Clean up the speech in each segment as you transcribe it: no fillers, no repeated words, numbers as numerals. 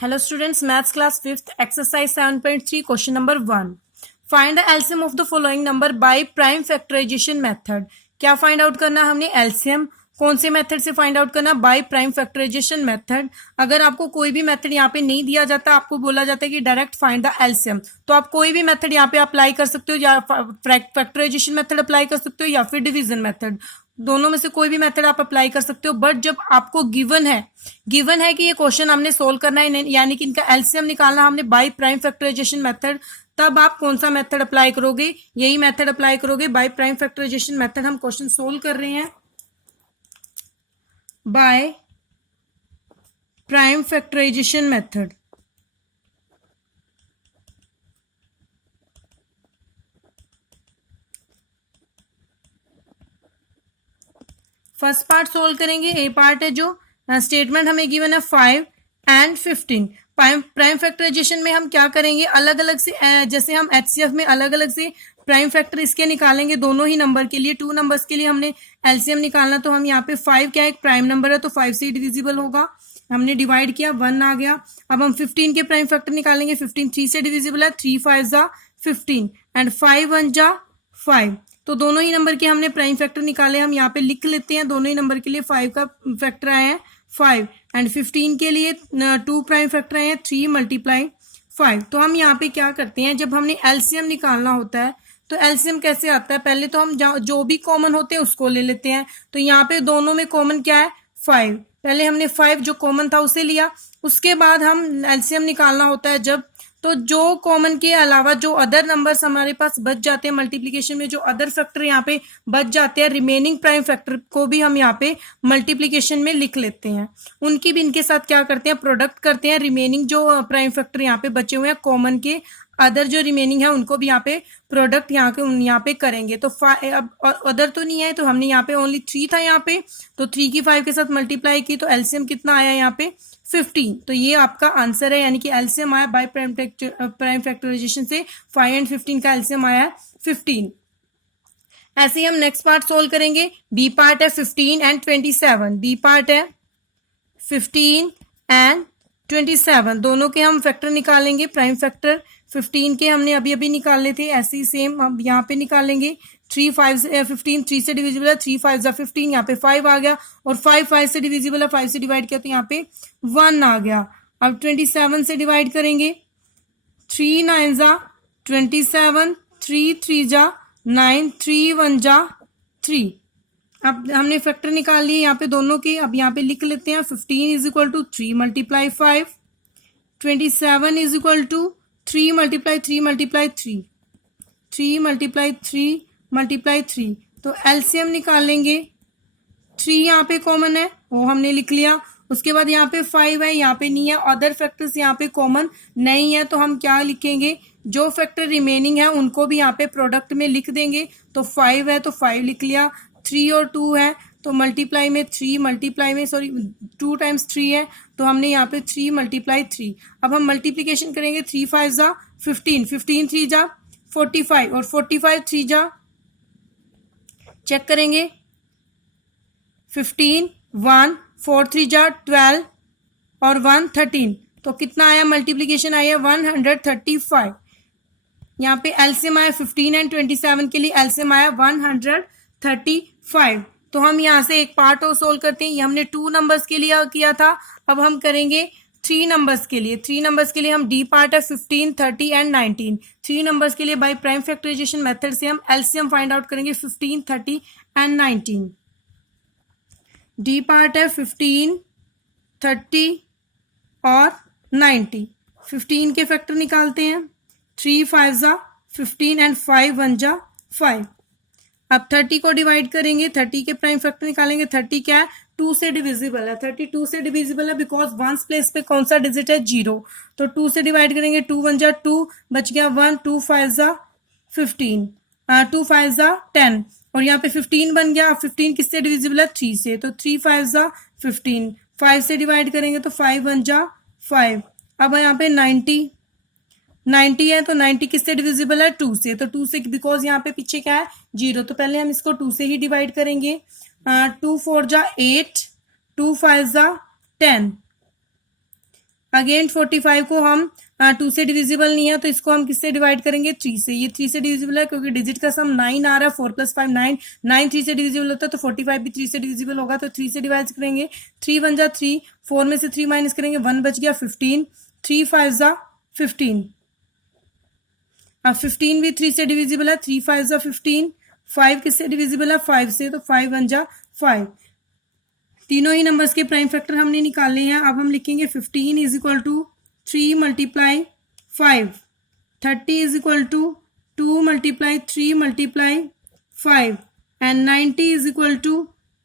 Hello students, maths class 5th exercise 7.3 question number 1. Find the LCM of the following number by prime factorization method. क्या find out करना है हमने? LCM कौन से method से find out करना? By prime factorisation method. अगर आपको कोई भी मेथड यहाँ पे नहीं दिया जाता, आपको बोला जाता है कि डायरेक्ट फाइंड द एलसीएम, तो आप कोई भी मेथड यहाँ पे अप्लाई कर सकते हो, या फैक्टराइजेशन मेथड अप्लाई कर सकते हो या फिर डिवीजन मेथड. दोनों में से कोई भी मेथड आप अप्लाई कर सकते हो. बट जब आपको गिवन है कि ये क्वेश्चन हमने सोल्व करना है, यानी कि इनका एलसीएम निकालना हमने बाय प्राइम फैक्टराइजेशन मेथड, तब आप कौन सा मेथड अप्लाई करोगे? यही मेथड अप्लाई करोगे, बाय प्राइम फैक्टराइजेशन मेथड. हम क्वेश्चन सोल्व कर रहे हैं by prime factorisation method. First part solve करेंगे. ए पार्ट है जो स्टेटमेंट हमें गिवन है 5 and 15. प्राइम फैक्टराइजेशन में हम क्या करेंगे? अलग अलग से, जैसे हम एचसीएफ में अलग अलग से प्राइम फैक्टर इसके निकालेंगे दोनों ही नंबर के लिए. 2 नंबर्स के लिए हमने एलसीएम निकालना, तो हम यहाँ पे 5 क्या एक प्राइम नंबर है, तो 5 से डिविजिबल होगा. हमने डिवाइड किया, 1 आ गया. अब हम 15 के प्राइम फैक्टर निकालेंगे. 15 3 से डिविजिबल है, 3 5 जा 15 एंड 5 1 जा 5. तो दोनों ही नंबर के हमने प्राइम फैक्टर निकाले. हम यहाँ पे लिख लेते हैं. दोनों ही नंबर के लिए 5 का फैक्टर आया है 5 एंड 15 के लिए 2 प्राइम फैक्टर आए हैं 3 मल्टीप्लाई 5. तो हम यहाँ पे क्या करते हैं, जब हमने एलसीएम निकालना होता है तो एलसीएम कैसे आता है? पहले तो हम जो भी कॉमन होते हैं उसको ले लेते हैं. तो यहाँ पे दोनों में कॉमन क्या है? 5. पहले हमने 5 जो कॉमन था उसे लिया. उसके बाद हम एलसीएम निकालना होता है जब, तो जो कॉमन के अलावा जो अदर नंबर्स हमारे पास बच जाते हैं मल्टीप्लिकेशन में, जो अदर फैक्टर यहाँ पे बच जाते हैं, रिमेनिंग प्राइम फैक्टर को भी हम यहाँ पे मल्टीप्लिकेशन में लिख लेते हैं. उनकी भी इनके साथ क्या करते हैं? प्रोडक्ट करते हैं. रिमेनिंग जो प्राइम फैक्टर यहाँ पे बचे हुए हैं कॉमन के, अदर जो रिमेनिंग है उनको भी यहाँ पे प्रोडक्ट यहाँ पे करेंगे. तो अब अदर तो नहीं है, तो हमने यहाँ पे ओनली 3 था यहाँ पे, तो 3 की 5 के साथ मल्टीप्लाई की, तो एलसीएम कितना आया यहाँ पे? 15. तो ये आपका आंसर है, यानी कि एलसीएम आया बाय प्राइम फैक्टराइजेशन से 5 एंड 15 का एलसीएम आया है 15. ऐसे ही हम नेक्स्ट पार्ट सोल्व करेंगे. बी पार्ट है 15 एंड 27. बी पार्ट है 15 एंड 27. दोनों के हम फैक्टर निकालेंगे. प्राइम फैक्टर 15 के हमने अभी अभी निकाले थे, ऐसे ही सेम अब यहाँ पे निकालेंगे. 3 5 15 3 से डिविजिबल है, 3 5 जा 15, यहाँ पे 5 आ गया, और 5 5 से डिविजिबल है, 5 से डिवाइड किया तो यहाँ पे 1 आ गया. अब 27 से डिवाइड करेंगे. 3 9 जा 27, 3 3 जा 9, 3 1 जा 3. अब हमने फैक्टर निकाल लिए यहाँ पे दोनों के. अब यहाँ पे लिख लेते हैं. 15 is equal to 3 multiply 5, 27 is equal to 3 multiply 3 multiply 3, 3 multiply 3 multiply 3. तो एलसीएम निकालेंगे. 3 यहाँ पे कॉमन है, वो हमने लिख लिया. उसके बाद यहाँ पे 5 है, यहाँ पे नहीं है. अदर फैक्टर्स यहाँ पे कॉमन नहीं है, तो हम क्या लिखेंगे? जो फैक्टर रिमेनिंग है उनको भी यहाँ पे प्रोडक्ट में लिख देंगे. तो 5 है तो 5 लिख लिया. 3 और 2 है, तो मल्टीप्लाई में 3 मल्टीप्लाई में 2 टाइम्स 3 है, तो हमने यहाँ पे 3 मल्टीप्लाई 3. अब हम मल्टीप्लीकेशन करेंगे. 3 5 जा 15, 15 3 जा 45, और 45 3 जा, चेक करेंगे. 15 1 4 3 जा 12, और 1 13. तो कितना आया? मल्टीप्लीकेशन आया 135. यहाँ पे एलसीएम आया 15 एंड 27 के लिए एलसीएम आया 135. तो हम यहाँ से एक पार्ट और सोल्व करते हैं. ये हमने 2 नंबर्स के लिए किया था. अब हम करेंगे 3 नंबर्स के लिए. 3 नंबर्स के लिए हम डी पार्ट है 15 30 एंड 19. 3 नंबर्स के लिए बाय प्राइम फैक्टराइजेशन मेथड से हम एलसीएम फाइंड आउट करेंगे 15 30 एंड 19. डी पार्ट है 15 30 और 90. 15 के फैक्टर निकालते हैं. 3 5 जा 15 एंड 5 1 जा 5. अब 30 को डिवाइड करेंगे. 30 के प्राइम फैक्टर निकालेंगे. 30 क्या है? 2 से डिविजिबल है. 32 से डिविजिबल है बिकॉज वंस प्लेस पे कौन सा डिजिट है? 0. तो 2 से डिवाइड करेंगे. 2 1 जा 2, बच गया 1. 2 5 जा 15, 2 5 जा 10, और यहाँ पे 15 बन गया. 15 किससे डिविजिबल है? 3 से. तो 3 5 जा 15, 5 से डिवाइड करेंगे तो 5 1 जा 5. अब यहाँ पे 90 है, तो 90 किससे डिविजिबल है? 2 से. तो 2 से, बिकॉज यहाँ पे पीछे क्या है? 0. तो पहले हम इसको 2 से ही डिवाइड करेंगे. 2 4 जा 8, 2 5 जा 10. अगेन 45 को हम 2 से डिविजिबल नहीं है, तो इसको हम किससे डिवाइड करेंगे? 3 से। ये 3 से डिविजिबल है क्योंकि डिजिट का सम 9 आ रहा है, 4 + 5 9, 9 3 से डिविजिबल होता है, तो 45 भी 3 से डिविजिबल होगा, तो 3 से डिवाइड करेंगे। 3 1 जा 3, 4 में से 3 माइनस करेंगे, 1 बच गया, 15, 3 5 जा 15। अब 15 भी 3 से डिविजिबल है, 3 5 जा 15, 5 किससे डिविजिबल है? 5 से, तो 5 1 जा 5। तीनों ही नंबर्स के प्राइम फैक्टर हमने निकाले हैं। अब हम लिखेंगे 15 is equal to 3 × 5, 30 is equal to 2 × 3 × 5, and 90 is equal to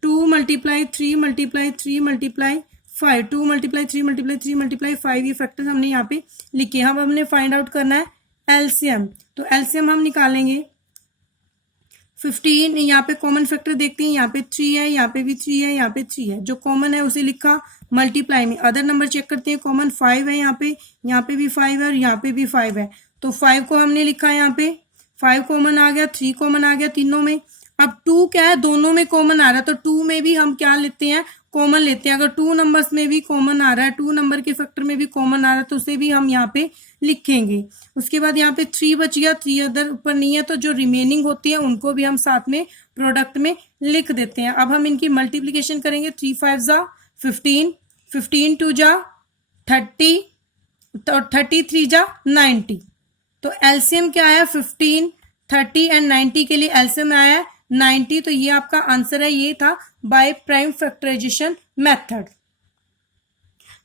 2 × 3 × 3 × 5, 2 × 3 × 3 × 5। ये फैक्टर्स हमने यहाँ पे लिखे। अब हमने फाइंड आउट करना है एलसीएम, तो एलसीएम हम निकालेंगे 15। यहाँ पे कॉमन फैक्टर देखते हैं, यहाँ पे 3 है, यहाँ पे भी 3 है, यहाँ पे 3 है, जो कॉमन है उसे लिखा मल्टीप्लाई में। अदर नंबर चेक करते हैं, कॉमन 5 है, यहाँ पे भी 5 है और यहाँ पे भी 5 है, तो 5 को हमने लिखा है, यहाँ पे 5 कॉमन आ गया, 3 कॉमन आ गया तीनों में। अब 2 क्या है? दोनों में कॉमन आ रहा है, तो 2 में भी हम क्या लेते हैं? कॉमन लेते हैं। अगर 2 नंबर्स में भी कॉमन आ रहा है, 2 नंबर के फैक्टर में भी कॉमन आ रहा है, तो उसे भी हम यहाँ पे लिखेंगे। उसके बाद यहाँ पे 3 बच गया, 3 अदर ऊपर नहीं है, तो जो रिमेनिंग होती है उनको भी हम साथ में प्रोडक्ट में लिख देते हैं। अब हम इनकी मल्टीप्लीकेशन करेंगे। 3 5 जा 15, 15 2 जा 30, तो 33 जा 90। तो एलसीएम क्या आया? 15, 30 एंड 90 के लिए एलसीएम आया है 90। तो ये आपका आंसर है, ये था by prime factorisation method.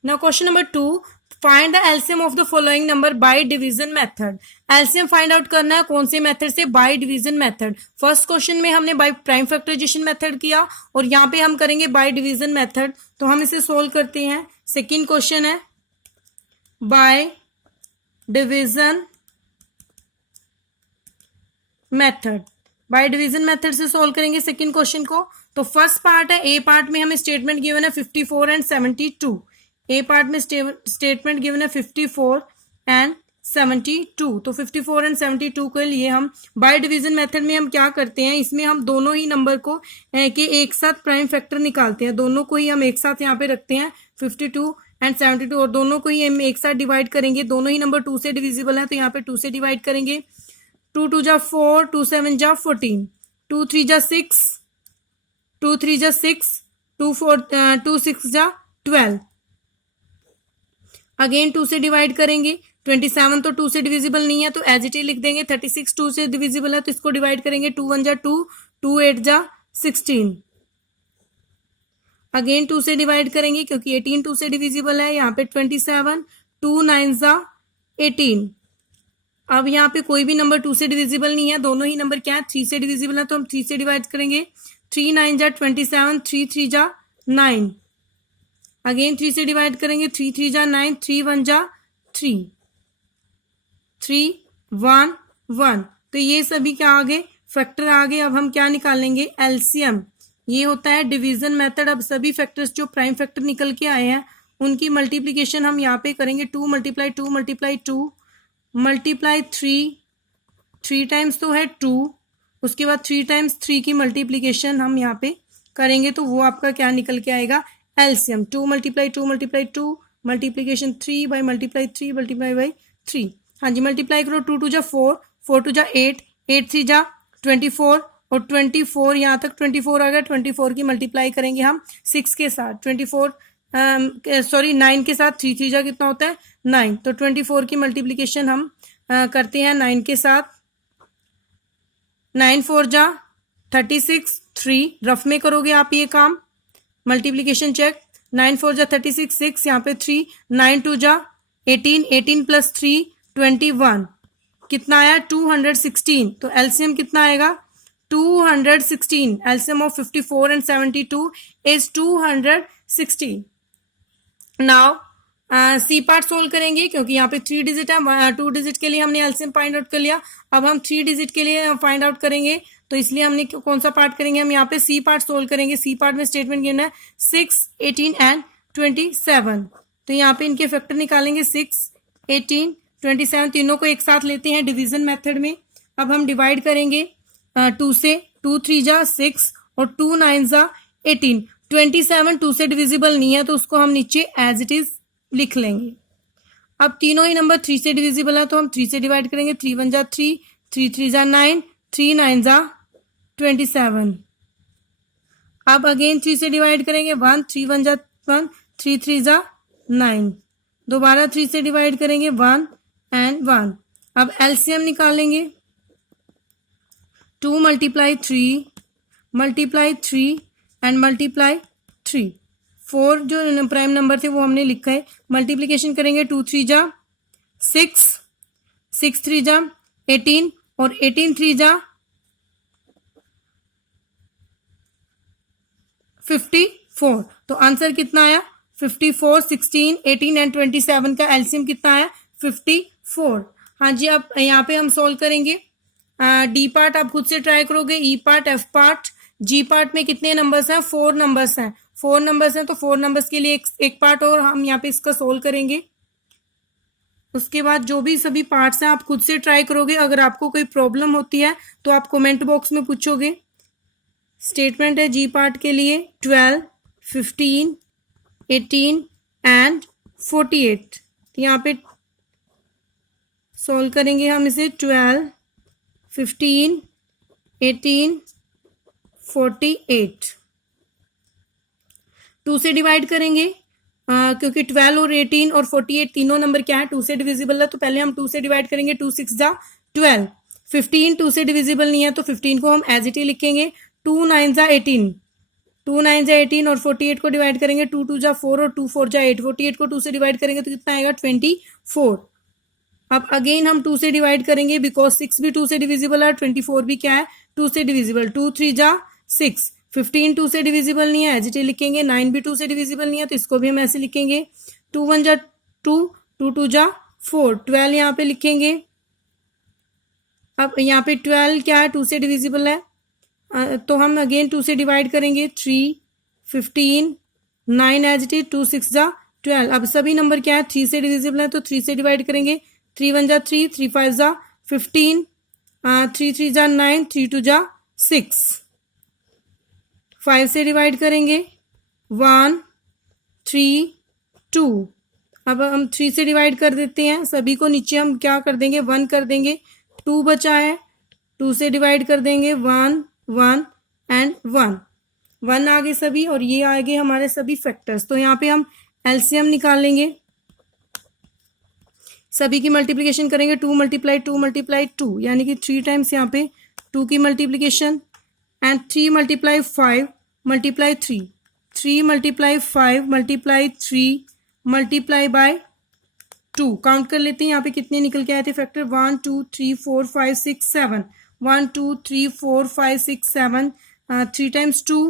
Now question number 2, find the LCM of the following number by division method. LCM find out करना है कौन से मेथड से? By division method. First question में हमने बाय प्राइम फैक्टराइजेशन मेथड किया और यहाँ पे हम करेंगे बाय डिवीजन मेथड, तो हम इसे सोल्व करते हैं। सेकेंड क्वेश्चन है bye division method, bye division method से सोल्व करेंगे सेकंड क्वेश्चन को। तो फर्स्ट पार्ट है, ए पार्ट में हमें स्टेटमेंट गिवन है 54 एंड 72। ए पार्ट में स्टेटमेंट गिवन है 54 एंड 72, तो 54 एंड 72 के लिए हम बाय डिवीजन मेथड में हम क्या करते हैं? इसमें हम दोनों ही नंबर को के एक साथ प्राइम फैक्टर निकालते हैं। दोनों को ही हम एक साथ यहाँ पे रखते हैं 52 एंड 72, और दोनों को ही हम एक साथ डिवाइड करेंगे। दोनों ही नंबर 2 से डिविजिबल है, तो यहाँ पे 2 से डिवाइड करेंगे। 2 2 जा 4, 2 7 जा 14, 2 3 जा 6, 2 3 जा 6, 2 6 जा 12। अगेन 2 से डिवाइड करेंगे। 27 तो 2 से डिविजिबल नहीं है, तो एज इट इज लिख देंगे। 36 2 से डिविजिबल है, तो इसको डिवाइड करेंगे। 2 1 जा 2, 2 8 जा 16। अगेन 2 से डिवाइड करेंगे क्योंकि 18 2 से डिविजिबल है। यहाँ पे 27, 2 9 जा 18। अब यहाँ पे कोई भी नंबर 2 से डिविजिबल नहीं है, दोनों ही नंबर क्या है? 3 से डिविजिबल है, तो हम 3 से डिवाइड करेंगे। 3 9 जा 27, 3 3 जा 9। अगेन 3 से डिवाइड करेंगे। 3 3 जा 9, 3 1 जा 3, 3 1 1। तो ये सभी क्या आ गए? फैक्टर आ गए। अब हम क्या निकालेंगे? एलसीएम। ये होता है डिवीजन मेथड। अब सभी फैक्टर्स जो प्राइम फैक्टर निकल के आए हैं उनकी मल्टीप्लीकेशन हम यहाँ पे करेंगे। 2 × 2 × 2 मल्टीप्लाई 3 टाइम्स तो है 2, उसके बाद 3 टाइम्स 3 की मल्टीप्लीकेशन हम यहाँ पे करेंगे, तो वो आपका क्या निकल के आएगा? LCM. 2 × 2 × 2 multiplication 3 by multiply 3 multiply by 3। हाँ जी, मल्टीप्लाई करो। 2 2 जा 4, 4 2 जा 8, 8 3 जा 24, और 24 यहाँ तक 24 आ गया। 24 की मल्टीप्लाई करेंगे हम 6 के साथ, 9 के साथ। 3 3 जा कितना होता है? 9। तो 24 की मल्टीप्लीकेशन हम करते हैं 9 के साथ। 9 4 जा 36, 3 रफ में करोगे आप ये काम। Multiplication check. 9 4 जा 36, 6 यहाँ पे 3, 9 2 जा 18, 18 + 3 21। कितना आया? 216। तो एलसीएम कितना आएगा? 216। LCM of 54 and 72 is 216। Now C part solve करेंगे क्योंकि यहाँ पे 3 डिजिट है। 2 डिजिट के लिए हमने एलसीएम फाइंड आउट कर लिया। अब हम 3 डिजिट के लिए फाइंड आउट करेंगे, तो इसलिए हमने कौन सा पार्ट करेंगे? हम यहाँ पे सी पार्ट सोल्व करेंगे। सी पार्ट में स्टेटमेंट गिवन है 6 18 एंड 27। तो यहाँ पे इनके फैक्टर निकालेंगे। 6 18 27 तीनों को एक साथ लेते हैं डिवीजन मेथड में। अब हम डिवाइड करेंगे 2 से। 2 3 जा 6 और 2 9 जा 18। 27 2 से डिविजिबल नहीं है, तो उसको हम नीचे एज इट इज लिख लेंगे। अब तीनों ही नंबर 3 से डिविजिबल है तो हम 3 से डिवाइड करेंगे। 3 1 जा 3, 3 3 जा 9, 3 9 जा 27। अब अगेन 3 से डिवाइड करेंगे। 1 3 1 जा 1, 3 3 जा 9। दोबारा 3 से डिवाइड करेंगे। 1 एंड 1। अब एलसीएम निकालेंगे। 2 मल्टीप्लाई 3 मल्टीप्लाई 3 एंड मल्टीप्लाई 3। 4 जो प्राइम नंबर थे वो हमने लिखा है। मल्टीप्लीकेशन करेंगे। 2 3 जा 6, 6 3 जा 18 और 18 3 जा 54। तो आंसर कितना आया? 54, 16, 18 एंड 27 का एलसीएम कितना आया? 54। हाँ जी, अब यहाँ पे हम सॉल्व करेंगे। डी पार्ट आप खुद से ट्राई करोगे। ई पार्ट, एफ पार्ट, जी पार्ट में कितने नंबर्स हैं? 4 नंबर्स हैं। 4 नंबर्स हैं तो 4 नंबर्स के लिए एक पार्ट और हम यहाँ पे इसका सोल्व करेंगे। उसके बाद जो भी सभी पार्ट्स हैं आप खुद से ट्राई करोगे। अगर आपको कोई प्रॉब्लम होती है तो आप कमेंट बॉक्स में पूछोगे। स्टेटमेंट है जी पार्ट के लिए 12, 15, 18 एंड 48। यहाँ पे सोल्व करेंगे हम इसे। 12, 15, 18, 48। 2 से डिवाइड करेंगे क्योंकि 12 और 18 और 48 तीनों नंबर क्या है? 2 से डिविजिबल है तो पहले हम 2 से डिवाइड करेंगे। 2 6 जा 12। 15 2 से डिविजिबल नहीं है तो 15 को हम एज इट इज लिखेंगे। 2 9 जा 18, 2 9 जा 18 और 48 को डिवाइड करेंगे। 2 2 जा 4 और 2 4 जा 8। 48 को 2 से डिवाइड करेंगे तो कितना आएगा? 24। अब अगेन हम 2 से डिवाइड करेंगे बिकॉज 6 भी 2 से डिविजिबल है। 24 भी क्या है? 2 से डिविजिबल। 2 3 जा 6। 15 2 से डिविजिबल नहीं है, एज इट इज लिखेंगे। 9 भी 2 से डिविजिबल नहीं है तो इसको भी हम ऐसे लिखेंगे। 2 1 जा 2, 2 2 जा 4। 12 यहाँ पे लिखेंगे। अब यहाँ पे 12 क्या है? 2 से डिविजिबल है तो हम अगेन 2 से डिवाइड करेंगे। 3, 15, 9 एज इट इज। 2 6 जा 12। अब सभी नंबर क्या है? 3 से डिविजिबल है तो 3 से डिवाइड करेंगे। 3 1 जा 3, 3 5 जा 15, 3 3 जा 9, 3 2 जा 6। 5 से डिवाइड करेंगे। 1 3 2। अब हम 3 से डिवाइड कर देते हैं। सभी को नीचे हम क्या कर देंगे? 1 कर देंगे। 2 बचा है, 2 से डिवाइड कर देंगे। 1 1 एंड 1। 1 आ गए सभी और ये आ गए हमारे सभी फैक्टर्स। तो यहाँ पे हम एलसीएम निकालेंगे। सभी की मल्टीप्लिकेशन करेंगे। 2 मल्टीप्लाई 2 मल्टीप्लाई 2 यानी कि 3 टाइम्स यहाँ पे 2 की multiplication and 3 multiply 5 multiply 3। 3 multiply 5 multiply 3 multiply by 2। Count कर लेते हैं यहाँ पे कितने निकल के आए थे factor. 1 2 3 4 5 6 7। 1 2 3 4 5 6 7। 3 times 2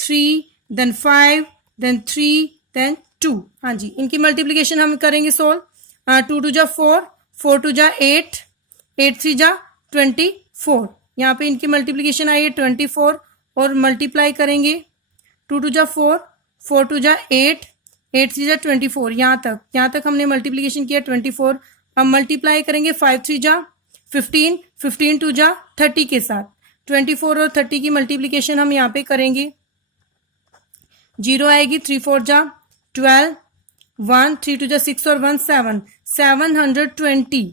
3 then 5 then 3 then 2। हाँ जी, इनकी मल्टीप्लिकेशन हम करेंगे सोल्व। 2 2 जा 4, 4 2 जा 8, 8 3 जा 24। यहाँ पे इनकी मल्टीप्लिकेशन आई है 24 और मल्टीप्लाई करेंगे। 2 2 जा 4, 4 2 जा 8, 8 3 जा 24। यहाँ तक हमने मल्टीप्लिकेशन किया 24। अब मल्टीप्लाई करेंगे 5 3 जा 15, 15 2 जा 30 के साथ। 24 और 30 की मल्टीप्लिकेशन हम यहाँ पे करेंगे। 0 आएगी। 3 4 जा 12, 1 3 2 जा 6 और 1 7। 720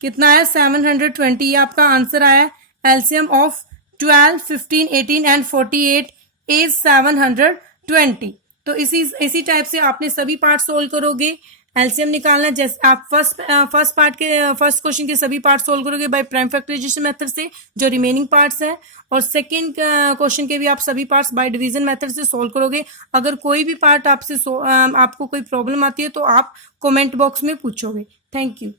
कितना है? 720। ये आपका आंसर आया। LCM of 12, 15, 18 and 48 is 720। तो इसी टाइप से आपने सभी पार्ट सोल्व करोगे। एलसीएम निकालना जैसे आप फर्स्ट क्वेश्चन के सभी पार्ट सोल्व करोगे बाय प्राइम फैक्टराइजेशन मेथड से जो रिमेनिंग पार्ट्स हैं, और सेकंड क्वेश्चन के भी आप सभी पार्ट्स बाय डिवीजन मेथड से सोल्व करोगे। अगर कोई भी पार्ट आपको कोई प्रॉब्लम आती है तो आप कमेंट बॉक्स में पूछोगे। Thank you.